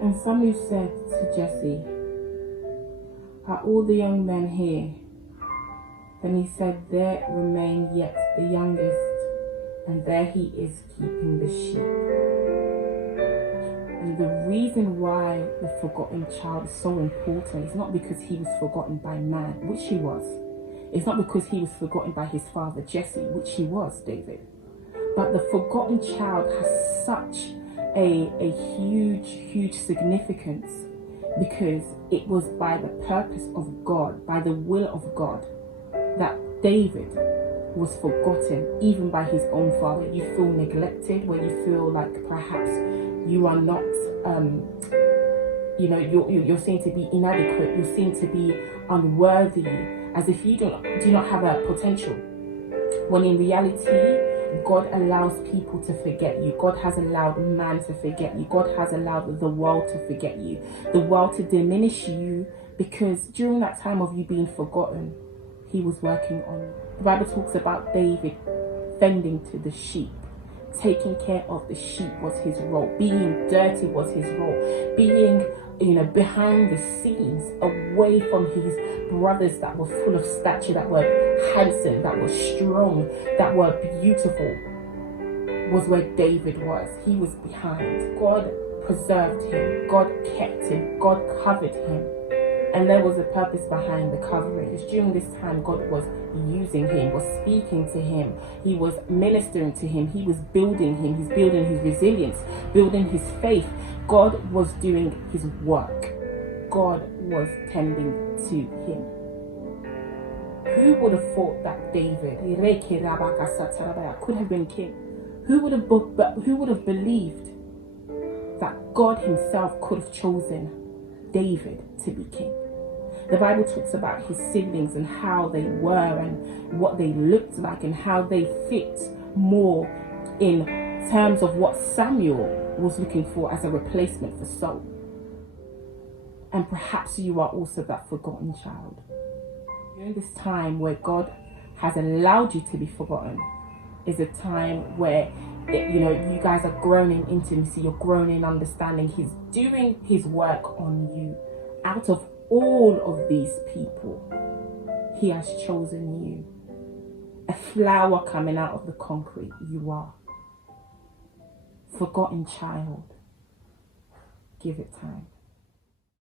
And Samuel said to Jesse, "Are all the young men here?" Then he said, "There remain yet the youngest, and there he is keeping the sheep." And the reason why the forgotten child is so important is not because he was forgotten by man, which he was. It's not because he was forgotten by his father Jesse, which he was, David. But the forgotten child has such a huge significance because it was by the purpose of God, by the will of God, that David was forgotten even by his own father. You feel neglected, where you feel like perhaps you are not, you're seen to be inadequate, you're seen to be unworthy, as if you do not have a potential. When in reality, God allows people to forget you. God has allowed man to forget you. God has allowed the world to forget you. The world to diminish you, because during that time of you being forgotten, he was working on you. The Bible talks about David fending to the sheep. Taking care of the sheep was his role. Being dirty was his role. Being, behind the scenes, away from his brothers that were full of stature, that were handsome, that were strong, that were beautiful, was where David was. He was behind. God preserved him. God kept him. God covered him. And there was a purpose behind the covering. Because during this time, God was using him, was speaking to him. He was ministering to him. He was building him. He's building his resilience, building his faith. God was doing his work. God was tending to him. Who would have thought that David could have been king? Who would have believed that God himself could have chosen David to be king? The Bible talks about his siblings and how they were and what they looked like and how they fit more in terms of what Samuel was looking for as a replacement for Saul. And perhaps you are also that forgotten child. During this time where God has allowed you to be forgotten is a time where you guys are grown in intimacy, you're grown in understanding. He's doing his work on you. Out of all of these people, he has chosen you. A flower coming out of the concrete, you are. Forgotten child. Give it time.